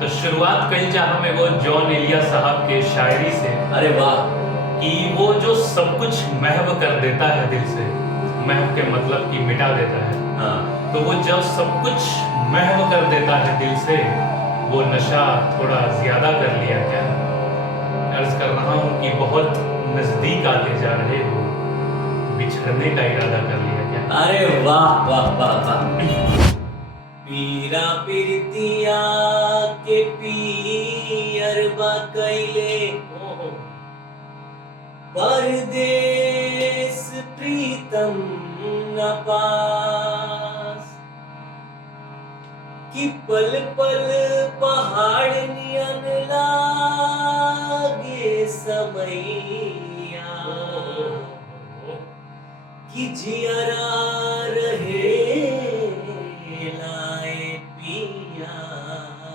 तो शुरुआत कही जा हम एगो जॉन एलिया साहब के शायरी से। अरे वाह। कि वो जो सब कुछ महव कर देता है दिल से, महव के मतलब कि मिटा देता है। हाँ। तो वो जब सब कुछ महव कर देता है दिल से, वो नशा थोड़ा ज्यादा कर लिया क्या? अर्ज कर रहा हूँ कि बहुत नजदीक आते जा रहे हो, बिछड़ने का इरादा कर लिया क्या? अरे वाह वाह वाह वाह। पीरा पीरतिया के पियरबा कैले, परदेस प्रीतम न पास, कि पल पल पहाड़ नियन लागे समैया, कि जियरा रहे लाए पिया,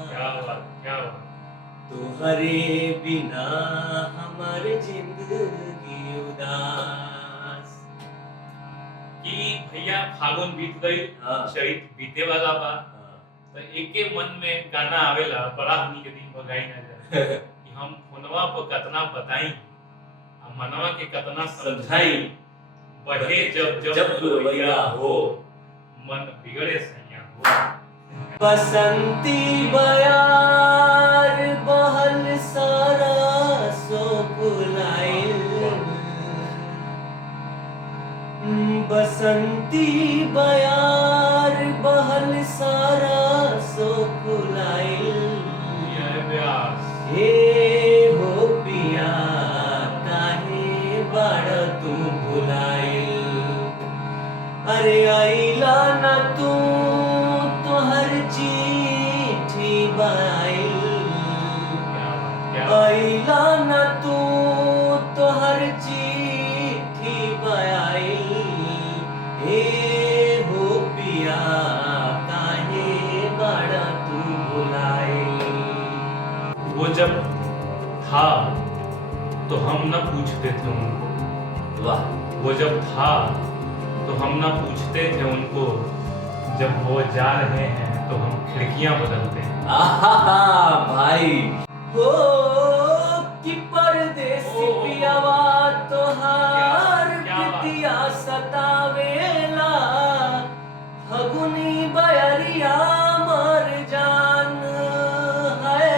क्या बात, क्या बात। तुहरे बिना हमर जिंदगी उदास। कि भैया फागुन बीत गई, हाँ। चैत बीते वाला बा, तो एके मन में गाना आवेला, बड़ा हमनी के दिन भगाई ना जाए कि हम फोनवा पर कतना बताई, हम मनवा के कतना समझाई, बढ़े जब जब रुपया हो, मन बिगड़े सैया हो। बसंती बयार बहल सारा सो बुलाइल, बसंती बयार बहल सारा सो बुलाइल, हे हो पिया काहे बड़ तू भुलाइल, अरे आइला न तू तो हर चिट्ठी बाइल, आइला न तू तो हर चिट्ठी बाइल, हे हो पिया काहे बड़ा तू भुलाइल। वो जब था तो हम न पूछते थे उनको, वाह। वो जब था तो हम न पूछते थे उनको, जब वो जा रहे हैं तो हम खिड़कियां बदलते हैं। आहा भाई हो कि परदेसी पियावा तोहार बिटिया सतावेला, फगुनी बयरिया मर जान है,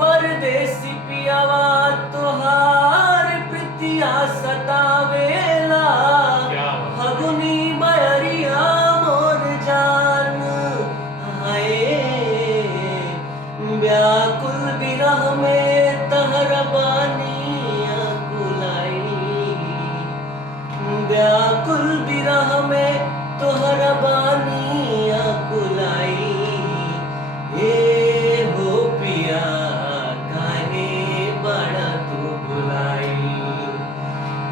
परदेसी पियावा तोहार बिटिया सतावेला, फगुनी बयरिया मोर जान है, व्याकुल विरह में तहर बानिया कुलाई, व्याकुल विरह में तोहर बानिया कुलाई, हे हो पिया काहे बड़ा तू भुलाई,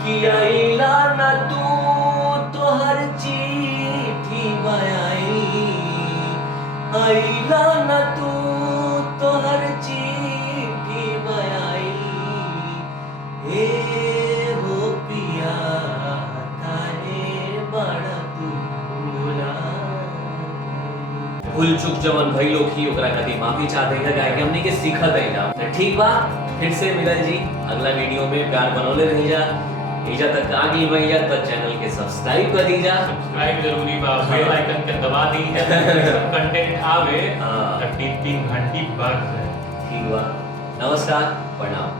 कि आइला न तू तोहर चिट्ठी बयाई, आइला न तू तोहर चिट्ठी बयाई, हे हो पिया काहे बड़ा तू भुलाई। भूल चुक जवन भइल होखी ओकरा खातिर माफी चाहते हैं काहे कि हमनी के सीखत है जा। तो ठीक बा, फिर से मिलन जी अगला वीडियो में प्यार बनौले रही जा। इजा तक आ गई भैया तो चैनल के सब्सक्राइब कर दीजा, सब्सक्राइब जरूरी बा, बेल आइकन के दबा दीजा, सब कंटेंट आवे तो 3 घंटी बाद। ठीक बा, नमस्कार, प्रणाम।